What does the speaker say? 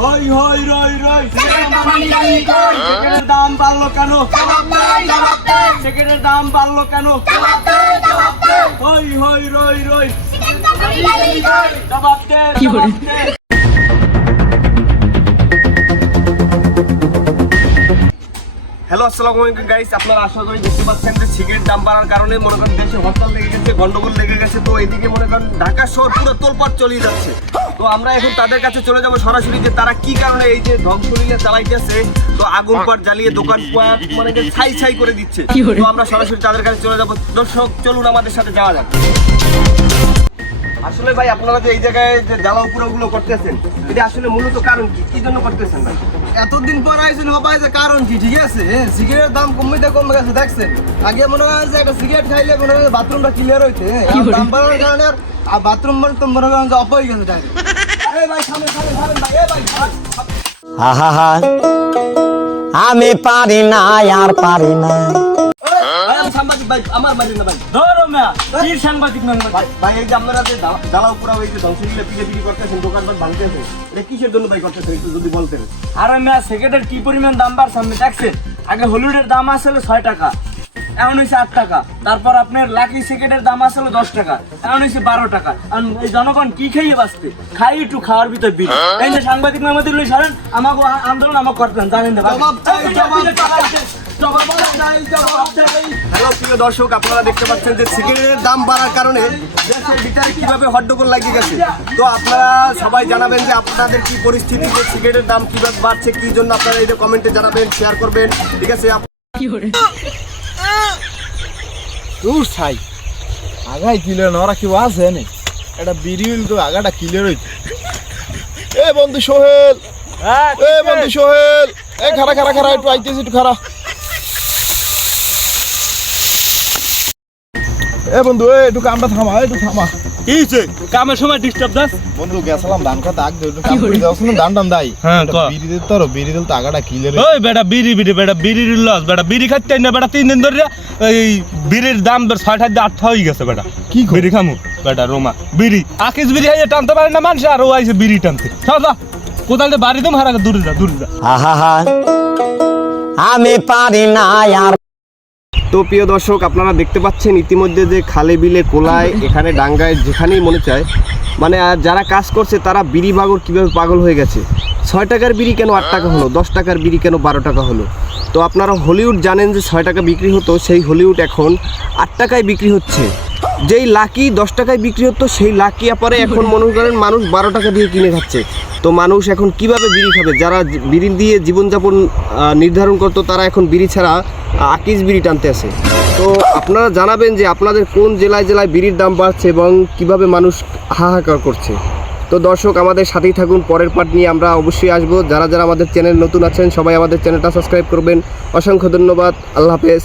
হই হই রই রই দাম বাড়লো কেন সিগারেটের দাম বাড়লো কেন হ্যালো আসসালামু আলাইকুম গাইস আপনারা আশা করি দেখতে পাচ্ছেন যে সিগারেট দাম বাড়ার কারণে মনে করেন দেশে হরতাল লেগে গেছে গন্ডগোল লেগে গেছে। তো এদিকে মনে করেন ঢাকা শহর পুরো তোলপাট চলিয়ে যাচ্ছে। তো আমরা এখন তাদের কাছে চলে যাব সরাসরি যে তারা কি কারণে এই যে ধ্বংসলীলা চালাইতেছে। তো আগুন পাট জ্বালিয়ে দোকান পাট মানে যে ছাই ছাই করে দিচ্ছে। তো আমরা সরাসরি তাদের কাছে চলে যাব। দর্শক চলুন আমাদের সাথে যাওয়া যাক। আসলে ভাই আপনারা যে এই জায়গায় যে জ্বালা উপরগুলো করতেছেন এটা আসলে মূলত কারণ কি? কি জন্য করতেছেন ভাই? এতদিন পর আইসেন বাবা যে কারণ কি? ঠিক আছে? হ্যাঁ, সিগারেটের দাম কমিতে কমে গেছে দেখছেন? আগে মনে হয় যে একটা সিগারেট খাইলে মনে হয় বাথরুমটা ক্লিয়ার হইতে হ্যাঁ, দাম বাড়ানোর কারণে আর- বাথরুম তো মনে করেন যে অপ হয়ে গেছে ভাই সামনে সামনে সামনে ভাই এই ভাই ভাই। আহা আমি পারি না আর পারি না। সাংবাদিক ভাই আমার বাড়ি না ভাই। ধরো না কি সাংবাদিক ভাই? ভাই এই যে আপনারা যে ধ্বংসলীলা পিঠে পিঠে করতেছেন দোকানপাট ভাঙতেছেন এটা কিসের জন্য ভাই করতেছেন একটু যদি বলতেন? আরে মেয়া সেকেন্ডের কি পরিমাণ দাম বাড়ছে আপনি দেখছেন? আগে হলুদের দাম আসলে ছয় টাকা এখন হয়েছে আট টাকা। তারপর আপনার লাকি সিগারেটের দাম আসলে দশ টাকা এখন হয়েছে বারো টাকা। আর এই জনগণ কি খেয়ে বাঁচতে খাই একটু খাওয়ার ভিতর বিল এই যে সাংবাদিক মেম্বারদের লই সারেন আমাকে আন্দোলন আমাকে করতেন জানেন না হ্যালো প্রিয় দর্শক আপনারা দেখতে পাচ্ছেন যে সিগারেটের দাম বাড়ার কারণে দেশের ভিতরে কীভাবে হট্টগোল লাগিয়ে গেছে। তো আপনারা সবাই জানাবেন যে আপনাদের কি পরিস্থিতি যে সিগারেটের দাম কীভাবে বাড়ছে কি জন্য আপনারা এটা কমেন্টে জানাবেন শেয়ার করবেন। ঠিক আছে দূর ছাই। আগাই না ওরা কেউ আছে নে? এটা বিরিল তো আগাটা ক্লিয়ার হইছে এ বন্ধু সোহেল এ বন্ধু সোহেল এ খারা খারা খারা একটু আইতেছি একটু খারা এ বন্ধু এ একটু কামটা থামা একটু থামা। কি হয়েছে কামের সময় ডিস্টার্ব দাস বন্ধু গেছিলাম ধান খাতে আগ দিয়ে কাম করে যাওয়ার সময় ধান টান দাই হ্যাঁ, বিড়ি দিতে তো বিড়ি দিল তো আগাটা ওই বেটা বিড়ি বিড়ি বেটা বিড়ির লস বেটা বিড়ি খাচ্ছে না বেটা তিন দিন ধরে এই বিড়ির দাম বের হয়ে গেছে বেটা। কি? বিড়ি খামু। বেটা রোমা বিড়ি। আকিস বিড়ি হাইয়ে টানতে পারে না মানুষ আর ও আইছে বিড়ি টানতে। সদা হারা দূরে যা দূরে যা। আহা। আমি পারি না আর তো প্রিয় দর্শক, আপনারা দেখতে পাচ্ছেন ইতিমধ্যে যে খালে বিলে, কোলায়, এখানে ডাঙ্গায় যেখানেই মনে চায় মানে যারা কাজ করছে তারা বিড়ি বাগর কীভাবে পাগল হয়ে গেছে? ছয় টাকার বিড়ি কেন আট টাকা হলো? দশ টাকার বিড়ি কেন বারো টাকা হলো? তো আপনারা হলিউড জানেন যে ছয় টাকা বিক্রি হতো, সেই হলিউড এখন আট টাকায় বিক্রি হচ্ছে। যেই লাকি দশ টাকায় বিক্রি হতো, সেই লাকি পরে এখন মনে করেন মানুষ বারো টাকা দিয়ে কিনে খাচ্ছে। তো মানুষ এখন কীভাবে বিড়ি খাবে? যারা বিড়ি দিয়ে জীবনযাপন নির্ধারণ করতো, তারা এখন বিড়ি ছাড়া আকিস বিড়ি টানতে আসে। তো আপনারা জানাবেন যে আপনাদের কোন জেলায় জেলায় বিড়ির দাম বাড়ছে এবং কীভাবে মানুষ হাহাকার করছে। তো দর্শক, আমাদের সাথেই থাকুন, পরের পার্ট নিয়ে আমরা অবশ্যই আসব। যারা যারা আমাদের চ্যানেল নতুন আছেন, সবাই আমাদের চ্যানেলটা সাবস্ক্রাইব করবেন। অসংখ্য ধন্যবাদ। আল্লাহ হাফেজ।